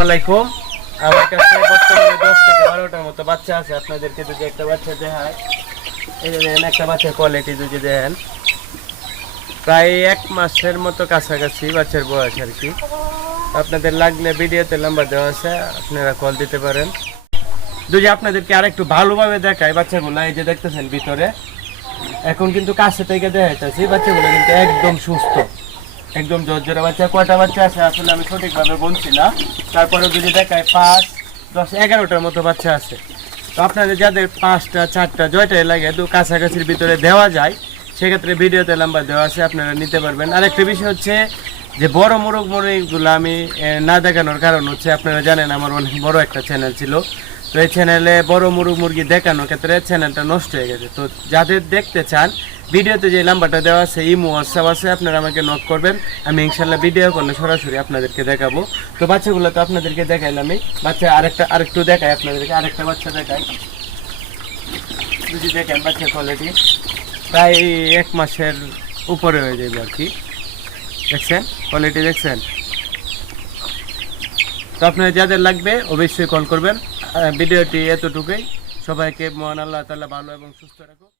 আসসালামাইকুম। আমার কাছে বর্তমানে 10 থেকে 12টার মতো বাচ্চা আছে। আপনাদেরকে যদি একটা বাচ্চা দেখায়, এই যে দেখেন একটা বাচ্চার কোয়ালিটি যদি দেখেন, প্রায় 1 মাসের মতো কাছাকাছি বাচ্চার বয়স আর কি। আপনাদের লাগলে ভিডিওতে নাম্বার দেওয়া আছে, আপনারা কল দিতে পারেন। যদি আপনাদেরকে আর একটু ভালোভাবে দেখায় বাচ্চাগুলো, এই যে দেখতেছেন ভিতরে, এখন কিন্তু কাছে থেকে দেখাইতেছি, বাচ্চাগুলো কিন্তু একদম সুস্থ, একদম জোরজোড়া বাচ্চা। কয়টা বাচ্চা আছে আসলে আমি সঠিকভাবে বলছি না, তারপরে যদি দেখায় 5, 10, 11টার মতো বাচ্চা আছে। তো আপনাদের যাদের 5টা 4টা জয়টাই লাগে তো কাছাকাছির ভিতরে দেওয়া যায়, সেক্ষেত্রে ভিডিওতে নাম্বার দেওয়া আছে, আপনারা নিতে পারবেন। আরেকটা বিষয় হচ্ছে যে বড় মুরগিগুলো আমি না দেখানোর কারণ হচ্ছে, আপনারা জানেন আমার অনেক বড় একটা চ্যানেল ছিল, তো এই চ্যানেলে বড় মুরগি দেখানোর ক্ষেত্রে চ্যানেলটা নষ্ট হয়ে গেছে। তো যাদের দেখতে চান, ভিডিওতে যে নাম্বারটা দেওয়া আছে, ইমো হোয়াটসঅ্যাপ আছে, আপনারা আমাকে নক করবেন, আমি ইনশাল্লাহ ভিডিও করলে সরাসরি আপনাদেরকে দেখাবো। তো বাচ্চাগুলো তো আপনাদেরকে দেখাইলাম, আমি বাচ্চা আরেকটু দেখাই আপনাদেরকে, আরেকটা বাচ্চা দেখাই। যদি দেখেন বাচ্চার কোয়ালিটি প্রায় 1 মাসের উপরে হয়ে যাবে আর কি। দেখছেন কোয়ালিটি, দেখছেন? তো আপনার যাদের লাগবে অবশ্যই কল করবেন। ভিডিওটি এতটুকুই। সবাইকে মহান আল্লাহ তাআলা ভালো এবং সুস্থ রাখুন।